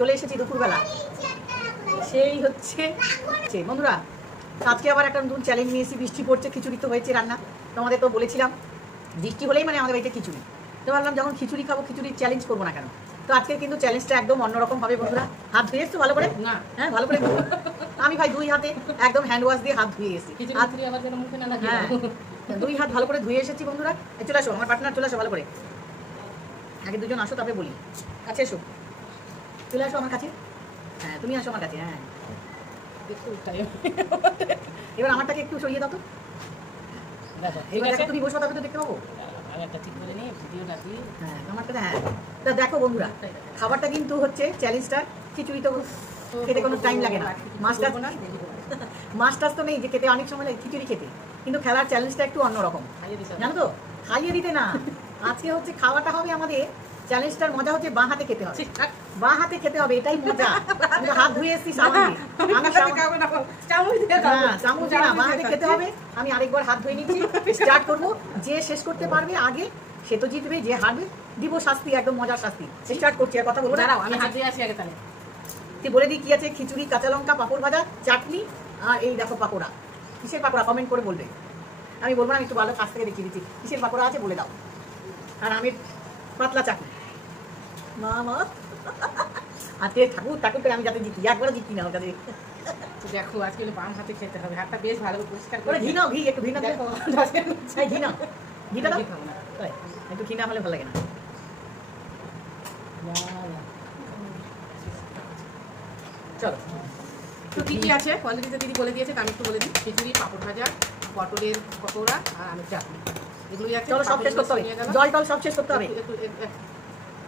চলে এসেছি দুপুরবেলা। সেই হচ্ছে বন্ধুরা, আজকে আবার একটা নতুন চ্যালেঞ্জ নিয়েছি। বৃষ্টি পড়ছে, খিচুড়ি তো হয়েছে রান্না, তোমাদের তো বলেছিলাম বৃষ্টি হলেই মানে আমাদের বাড়িতে খিচুড়ি। তো ভাবলাম যখন খিচুড়ি খাবো, খিচুড়ির চ্যালেঞ্জ করবো না কেন। তো আজকে কিন্তু চ্যালেঞ্জটা একদম অন্যরকম হবে বন্ধুরা। হাত ধুয়ে এসছো ভালো করে? না, হ্যাঁ ভালো করে। আমি ভাই দুই হাতে একদম হ্যান্ড ওয়াশ দিয়ে হাত ধুয়ে এসেছি। হ্যাঁ, দুই হাত ভালো করে ধুয়ে এসেছি বন্ধুরা। চলে আসো আমার পার্টনার, চলে আসো ভালো করে। আগে দুজন আসো, তবে বলি। কাছে এসো, চলে আসো আমার কাছে। হ্যাঁ তুমি আসো আমার কাছে। হ্যাঁ এবার আমারটাকে একটু সরিয়ে দাও তো। তুমি বসো, তবে তো দেখতে পাবো। হ্যাঁ আমারটা। হ্যাঁ তা দেখো বন্ধুরা, খাবারটা কিন্তু হচ্ছে চ্যালেঞ্জটা। খিচুড়ি তো খেতে কোনো টাইম লাগে না, মাছ টাছ তো নেই যে খেতে অনেক সময় লাগে খিচুড়ি খেতে। কিন্তু খেলার চ্যালেঞ্জটা একটু অন্যরকম, জানো তো? খাইয়ে দিতে না, আজকে হচ্ছে খাওয়াটা হবে আমাদের। চ্যালেঞ্জটার মজা হচ্ছে বাঁ হাতে খেতে হবে, বাঁ হাতে খেতে হবে, এটাই মজা। হাত ধুয়ে এসেছি সাবান দিয়ে, আমি চামচ না, বাঁ হাতে খেতে হবে। আমি আরেকবার হাত ধুয়ে নিচ্ছি, স্টার্ট করবো। যে শেষ করতে পারবে আগে সে তো জিতবে, যে হারবে দিব শাস্তি, একদম মজার শাস্তি। স্টার্ট করছি, আর কথা বলবো না। আমি হাত দিয়ে আসি আগে। তাহলে বলে দিই কি আছে। খিচুড়ি, কাঁচা লঙ্কা, পাঁপড় ভাজা, চাটনি, আর এই দেখো পাকোড়া। কিসের পাকোড়া কমেন্ট করে বলবে। আমি বলবো না, আমি একটু ভালো কাছ থেকে দেখিয়ে দিচ্ছি কিসের পাকোড়া আছে, বলে দাও। আর আমি পাতলা চাটনি। মা আজকে ঠাকুর ঠাকুর করে আমি যাতে জিতি, একবারও জিতি না ওটাতে। দেখো আজকে বাম হাতে খেতে হবে, হাতটা বেশ ভালো করে পরিষ্কার করে। ঘি নাও, ঘি একটু ঘি না দেখো। ঘি নাও, ঘিটা দাও। একটু ঘি না হলে ভালো লাগে না। চলো তো কী কী আছে কোয়ান্টিটিতে দিদি বলে দিয়েছে, আমি একটু বলে দিই। খিচুড়ি, পাঁপড় ভাজা, পটলের পকোড়া আর আলুর চাটনি, এগুলোই আছে। চলো সব শেষ করতে হবে, জল টল সব শেষ করতে হবে,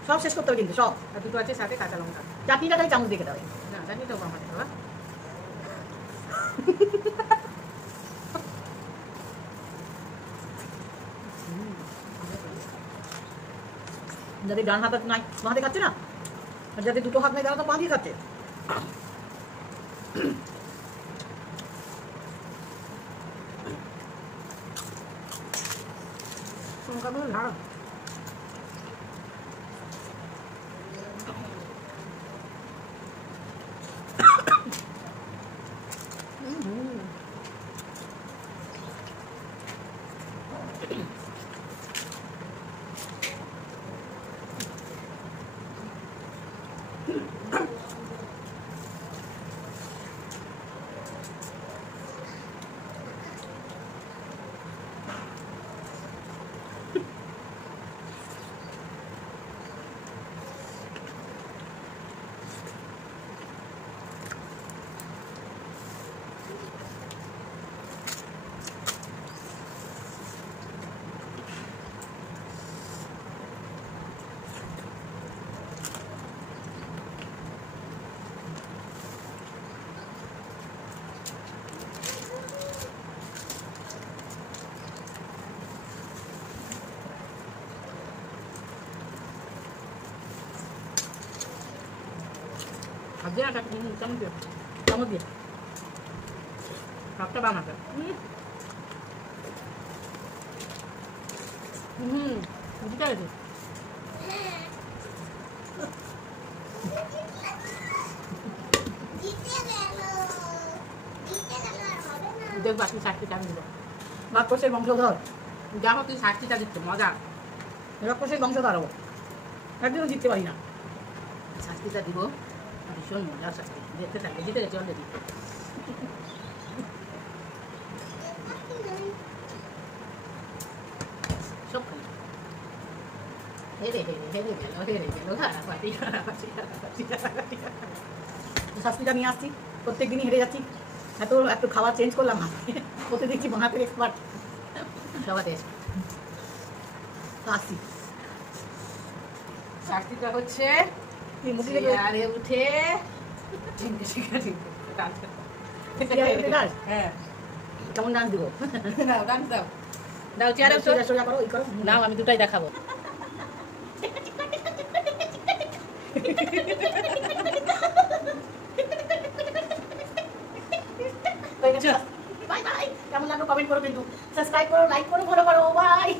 সব শেষ করতে হবে কিন্তু সব। আর দুটো আছে সাথে কাঁচা লঙ্কা। চাটনিটা তাই চামচ দেখে দেবে না, চাটনিটাও বাম হাতে খাওয়া। যাদের ডান হাত নাই, বাঁ হাতে খাচ্ছে না, আর যাদের দুটো হাত নাই তারা তো বাঁ দিয়ে খাচ্ছে। চামচ দিয়ে হাতটা বাম হাতে। বুঝতে পেরেছি। দেখবো আপনি শাস্তিটা আমি দেবো। রাক্ষসের বংশধর, দেখো তুই শাস্তিটা দিচ্ছে মজা। রাক্ষসের বংশধর হবো, একদিনও জিততে পারি না। শাস্তিটা দিব, ভীষণ মজার শাস্তি। দেখতে থাকবে, জিতে গেছে অলরেডি। সব খাই হেরে হেরে হেরে গেল, হেরে গেল। শাস্তিটা নিয়ে আসছি, প্রত্যেক দিনই হেরে যাচ্ছি। এত খাবার চেঞ্জ করলাম না, কোথায় দেখছি বানাতে এক্সপার্ট সবার টেস্ট। আসছি। শাস্তিটা হচ্ছে আরে উঠে হ্যাঁ কেমন ডান্স দিব? দাও ডান্স দাও, দাও চেয়ারে সোজা করো, ই করো। নাও আমি দুটাই দেখাবো। বাই বাই, কেমন লাগলো কমেন্ট করো, কিন্তু সাবস্ক্রাইব করো, লাইক করো, ফলো করো। বাই।